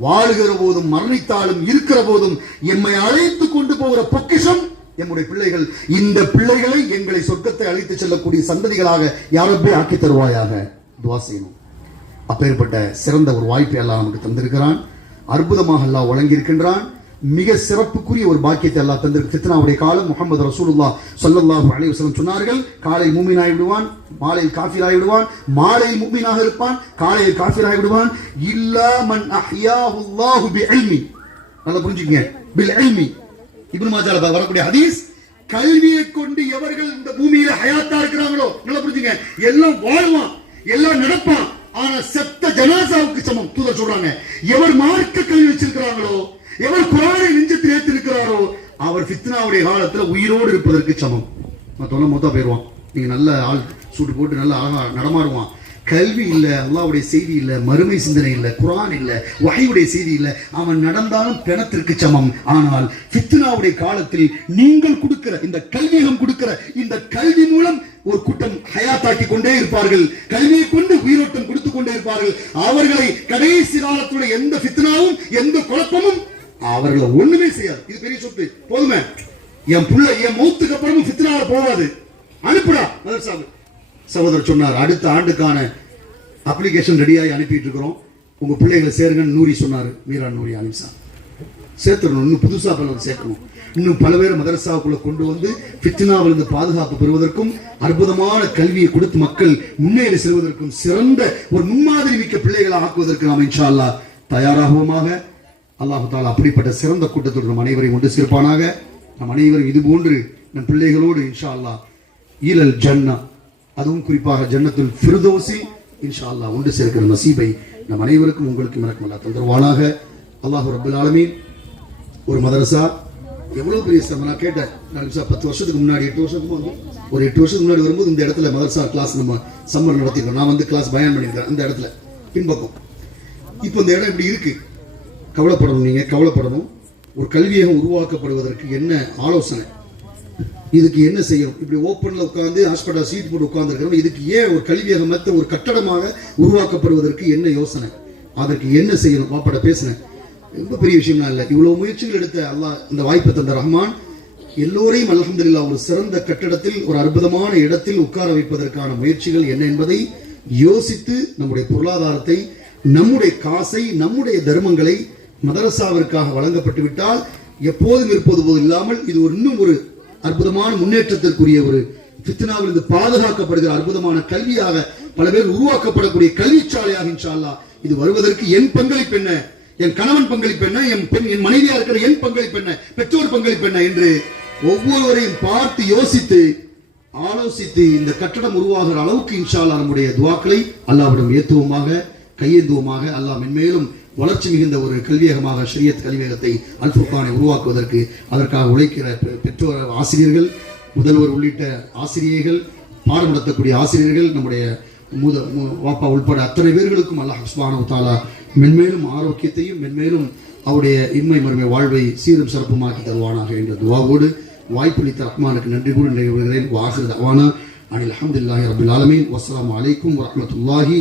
வாழுகிற போதும் மரணித்தாலும் இருக்கிற போதும் எம்மை அழைத்து கொண்டு போகிற பொக்கிஷம் எம்முடைய பிள்ளைகள். இந்த பிள்ளைகளை எங்களை சொர்க்கத்தை அழைத்து செல்லக்கூடிய சந்ததிகளாக யாரப்பே ஆக்கி தருவாயாக துஆ செய்யணும். அப்பேற்பட்ட சிறந்த ஒரு வாய்ப்பை அல்லாஹ் நமக்கு தந்திருக்கிறான். அற்புதமாக அல்லாஹ் வழங்கியிருக்கின்றான். மிக சிறப்புக்குரிய ஒரு பாக்கியத்தை அல்லாஹ் தந்திருக்கு. ஃபித்னாவுடைய காலம் முஹம்மது ரசூலுல்லாஹ் ஸல்லல்லாஹு அலைஹி வஸல்லம் சொன்னார்கள், காலை மூமினாகி விடுவான், மாலையில் காஃபிராகி விடுவான், மாலையில் மூமினாக இருப்பான், காலையில் காஃபிராகி விடுவான். இல்லா மன் அஹ்யாஹு அல்லாஹு பிஇல்மி. நல்லா புரிஞ்சுக்கங்க, பில் இல்மி. இப்னு மாஜால வரக்கூடிய ஹதீஸ், கல்வியை கொண்டு எவர்கள் இந்த பூமியில ஹயாத்தா இருக்கிறாங்களோ, நல்லா புரிஞ்சுங்க, எல்லாம் வாழ்வான், எல்லாம் நடப்பான், ஆனா செத்த ஜனாசாவுக்கு சமம். தூதர் சொல்றாங்க, எவர் மார்க்க கல்வி வச்சிருக்கிறாங்களோ, எவர் குர்ஆனை நெஞ்சத்தில் ஏற்றிருக்கிறாரோ, அவர் ஃபித்னாவுடைய காலத்துல உயிரோடு இருப்பதற்கு சமம். மத்தவங்க மொத்தம் போயிடுவான். நீங்க நல்ல ஆள் சூட்டு போட்டு நல்ல அழகா நடமாடுவான், கல்வி இல்ல, அல்லாஹ்வுடைய செய்தி இல்ல, மறுமை சிந்தனை இல்ல, குர்ஆன் இல்ல, வஹீயுடைய செய்தி இல்ல, அவன் நடந்தாலும் பிணத்திற்கு சமம். ஆனால் ஃபித்னாவுடைய காலத்தில் நீங்கள் கொடுக்கிற இந்த கல்வியம் கொடுக்கிற இந்த கல்வி மூலம் ஒரு கூட்டம் ஹயாத்தாக்கி கொண்டே இருப்பார்கள். கல்வியை கொண்டு உயிரோட்டம் கொடுத்து கொண்டே இருப்பார்கள். அவர்களை கடைசி காலத்துடைய எந்த ஃபித்னாவும் எந்த குழப்பமும் அவர்களை ஒண்ணுமே செய்யாது. இது பெரிய சொத்து. போதுமே, என் புள்ள என் மௌத்துக்கு அப்புறமும் ஃபித்னால போகாது, அனுப்புடா மதரசாவுக்கு. சகோதரர் சொன்னார், அடுத்த ஆண்டுக்கான அப்ளிகேஷன் ரெடியாகி அனுப்பிட்டு இருக்கிறோம், உங்க பிள்ளைகளை சேருங்கன்னு நூரி சொன்னார். மீரா நூரி அலிம்சா சேர்த்துடணும், இன்னும் புதுசா பல சேர்க்கணும். இன்னும் பல பேர் மதரசாவுக்குள்ள கொண்டு வந்து ஃபித்னாவிலிருந்து பாதுகாப்பு பெறுவதற்கும் அற்புதமான கல்வியை கொடுத்து மக்கள் முன்னேறி செல்வதற்கும் சிறந்த ஒரு முன்மாதிரி மிக்க பிள்ளைகளை ஆக்குவதற்கு நாம் இன்ஷா அல்லாஹ் தயாராகுவோமாக. அல்லாஹு தஆலா அப்படிப்பட்ட சிறந்த கூட்டத்தோடு நம் அனைவரையும் ஒன்று சேர்ப்பானாக. நம் அனைவரும் இது போன்று நம் பிள்ளைகளோடு இன்ஷா அல்லாஹ் ஈலல் ஜன்னா, அதுவும் குறிப்பாக ஜன்னத்துல் ஃபிர்தௌஸில் இன்ஷா அல்லாஹ் ஒன்று சேர்க்கிற நசீபை நம் அனைவருக்கும் உங்களுக்கும் எனக்கும் அல்லாஹ் தந்தருவானாக. அல்லாஹ் ரப்பல் ஆலமீன். ஒரு மதரசா எவ்வளவு பெரிய சிரமம். நான் கேட்டேன், 10 வருஷத்துக்கு முன்னாடி 8 வருஷத்துக்கு வந்து ஒரு 8 வருஷத்துக்கு முன்னாடி வரும்போது இந்த இடத்துல மதரசா கிளாஸ் நம்ம சம்மர் நடத்திருக்கோம். நான் வந்து கிளாஸ் பயான் பண்ணியிருக்கேன் அந்த இடத்துல பின்பக்கம். இப்போ இந்த இடம் இப்படி இருக்கு. கவலைப்படணும், நீங்க கவலைப்படணும். ஒரு கல்வியகம் உருவாக்கப்படுவதற்கு என்ன ஆலோசனை, இதுக்கு என்ன செய்யணும்? இப்படி ஓப்பன்ல உட்கார்ந்து ஹாஸ்பிட்டல் சீட் போட்டு உட்கார்ந்து இருக்கிறோம். இதுக்கு ஏன் ஒரு கல்வியகமத்தை ஒரு கட்டடமாக உருவாக்கப்படுவதற்கு என்ன யோசனை, அதற்கு என்ன செய்யணும்? வாப்பட பேசினேன். ரொம்ப பெரிய விஷயம்லாம் இல்லை. இவ்வளவு முயற்சிகள் எடுத்த அல்லாஹ் இந்த வாய்ப்பை தந்த ரஹ்மான் எல்லோரையும் அல்ஹம்துலில்லாஹ் ஒரு சிறந்த கட்டடத்தில் ஒரு அற்புதமான இடத்தில் உட்கார வைப்பதற்கான முயற்சிகள் என்ன என்பதை யோசித்து நம்முடைய பொருளாதாரத்தை, நம்முடைய காசை, நம்முடைய தர்மங்களை மதரசாவிற்காக வழங்கப்பட்டு விட்டால் எப்போதும் இருப்பது போது இல்லாமல் இது ஒரு இன்னும் ஒரு அற்புதமான முன்னேற்றத்திற்குரிய ஒரு ஃபித்னாவிலிருந்து பாதுகாக்கப்படுகிற அற்புதமான கல்வியாக பல பேர் உருவாக்கப்படக்கூடிய கல்விச்சாலையாக இன்ஷா அல்லாஹ் இது வருவதற்கு என் பங்களிப்பு என்ன, என் கணவன் பங்களிப்பு என்ன, என் மனைவியா இருக்கிற என் பங்களிப்பு என்ன, பெற்றோர் பங்களிப்பு என்ன என்று ஒவ்வொருவரையும் பார்த்து யோசித்து ஆலோசித்து இந்த கட்டடம் உருவாகிற அளவுக்கு இன்ஷா அல்லாஹ் நம்முடைய துஆக்களை அல்லாஹ்விடம் ஏத்துவோமாக, கையேந்துவோமாக. அல்லாஹ் மென்மேலும் வளர்ச்சி மிகுந்த ஒரு கல்வியகமாக ஷரியத் கல்வியகத்தை அல் ஃபுர்கானை உருவாக்குவதற்கு அதற்காக உழைக்கிற பெற்றோர், ஆசிரியர்கள், முதல்வர் உள்ளிட்ட ஆசிரியர்கள், பாடம் நடத்தக்கூடிய ஆசிரியர்கள், நம்முடைய வாப்பா உள்பட அத்தனை பேர்களுக்கும் அல்லாஹ் சுப்ஹானஹு வ தஆலா மென்மேலும் ஆரோக்கியத்தையும் மென்மேலும் அவருடைய இன்மை மறுமை வாழ்வை சீரும் சிறப்புமாக்கி தருவானாக என்ற துஆவோடு வாய்ப்பளித்த ரஹ்மானுக்கு நன்றி கூறி நிறைவேறுகிறேன். வாஹிரு தஅவானா அனில் ஹம்துலில்லாஹி ரப்பில் ஆலமீன். வஸ்ஸலாமு அலைக்கும் வரஹ்மத்துல்லாஹி